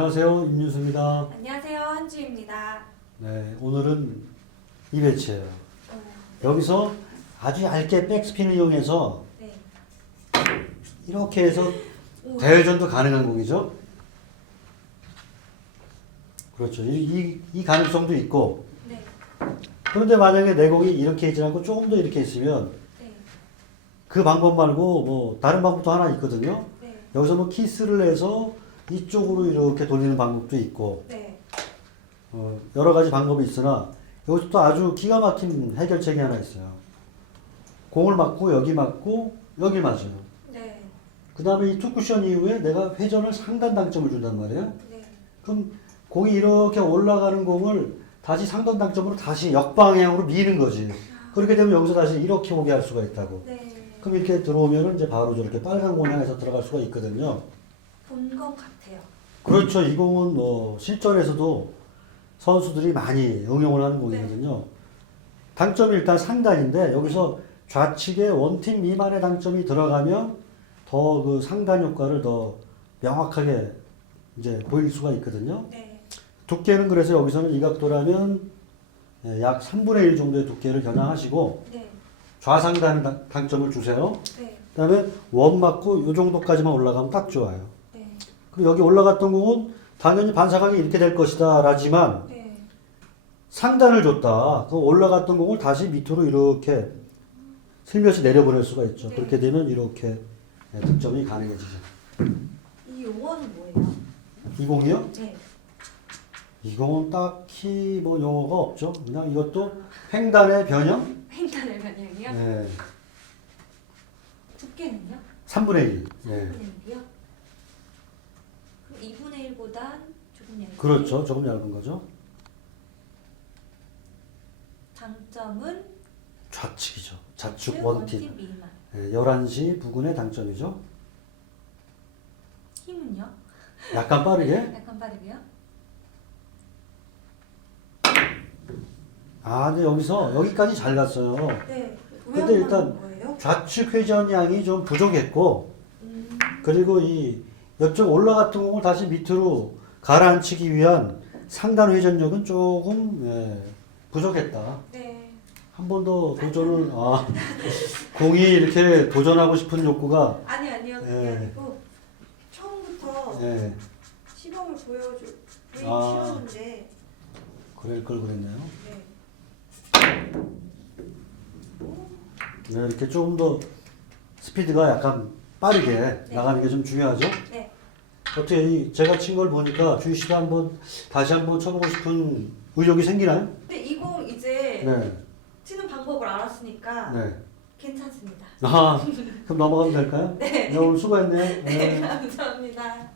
안녕하세요. 임윤수입니다. 안녕하세요 한주입니다. 네, 오늘은 이 배치예요. 어, 여기서 아주 얇게 백스핀을 이용해서 네. 이렇게 해서 오, 대회전도 가능한 공이죠. 그렇죠. 이, 이, 이 가능성도 있고 네. 그런데 만약에 내 공이 이렇게 있지 않고 조금 더 이렇게 있으면 네. 그 방법 말고 뭐 다른 방법도 하나 있거든요. 네. 여기서 뭐 키스를 해서 이쪽으로 이렇게 돌리는 방법도 있고 네. 어, 여러 가지 방법이 있으나 여기서 또 아주 기가 막힌 해결책이 하나 있어요. 공을 맞고 여기 맞고 여기 맞아요. 네. 그 다음에 이 투쿠션 이후에 내가 회전을 상단 당점을 준단 말이에요. 네. 그럼 공이 이렇게 올라가는 공을 다시 상단 당점으로 다시 역방향으로 미는 거지. 그렇게 되면 여기서 다시 이렇게 오게 할 수가 있다고. 네. 그럼 이렇게 들어오면은 이제 바로 저렇게 빨간 공 향해서 들어갈 수가 있거든요. 본 것 같아요. 그렇죠. 이 공은 뭐 실전에서도 선수들이 많이 응용을 하는 공이거든요. 당점이 일단 상단인데 여기서 좌측에 원팀 미만의 당점이 들어가면 더 그 상단 효과를 더 명확하게 이제 보일 수가 있거든요. 네. 두께는 그래서 여기서는 이 각도라면 예, 약 3분의 1 정도의 두께를 겨냥하시고 네. 좌상단 당- 당점을 주세요. 네. 그 다음에 원 맞고 이 정도까지만 올라가면 딱 좋아요. 여기 올라갔던 공은 당연히 반사각이 이렇게 될 것이다 라지만 네. 상단을 줬다. 그 올라갔던 공을 다시 밑으로 이렇게 슬며시 내려보낼 수가 있죠. 네. 그렇게 되면 이렇게 네, 득점이 가능해지죠. 이 용어는 뭐예요? 이 공이요? 네. 이 공은 딱히 뭐 용어가 없죠. 그냥 이것도 횡단의 변형? 횡단의 변형이요? 네. 두께는요? 3분의 1. 네. 3분의 1이요? 그럼 2분의 1보단 조금 얇은 그렇죠. 조금 얇은 거죠. 장점은 좌측이죠. 좌측 즉 원팁. 미만. 네, 11시 부근의 당점이죠. 힘은요? 약간 빠르게. 약간 빠르게요? 아, 근데 여기서 여기까지 잘 갔어요. 네. 근데 일단 뭐예요? 좌측 회전량이 좀 부족했고, 음. 그리고 이 옆쪽 올라갔던 공을 다시 밑으로 가라앉히기 위한 상단 회전력은 조금 예, 부족했다. 네. 한 번 더 도전을 아 공이 이렇게 도전하고 싶은 욕구가 아니 아니요 그게 예. 아니고 처음부터 예 시범을 보여주 보이기 아. 싫었는데 그럴 걸 그랬네요. 네. 네, 이렇게 조금 더 스피드가 약간 빠르게 나가는 게 좀 중요하죠. 네. 어떻게 이 제가 친 걸 보니까 주희 씨가 한번 다시 한번 쳐보고 싶은 의욕이 생기나요? 근데 이공 이제 네, 치는 방법을 알았으니까 네. 괜찮습니다. 아, 그럼 넘어가면 될까요? 네. 네, 오늘 수고했네요. 네, 감사합니다.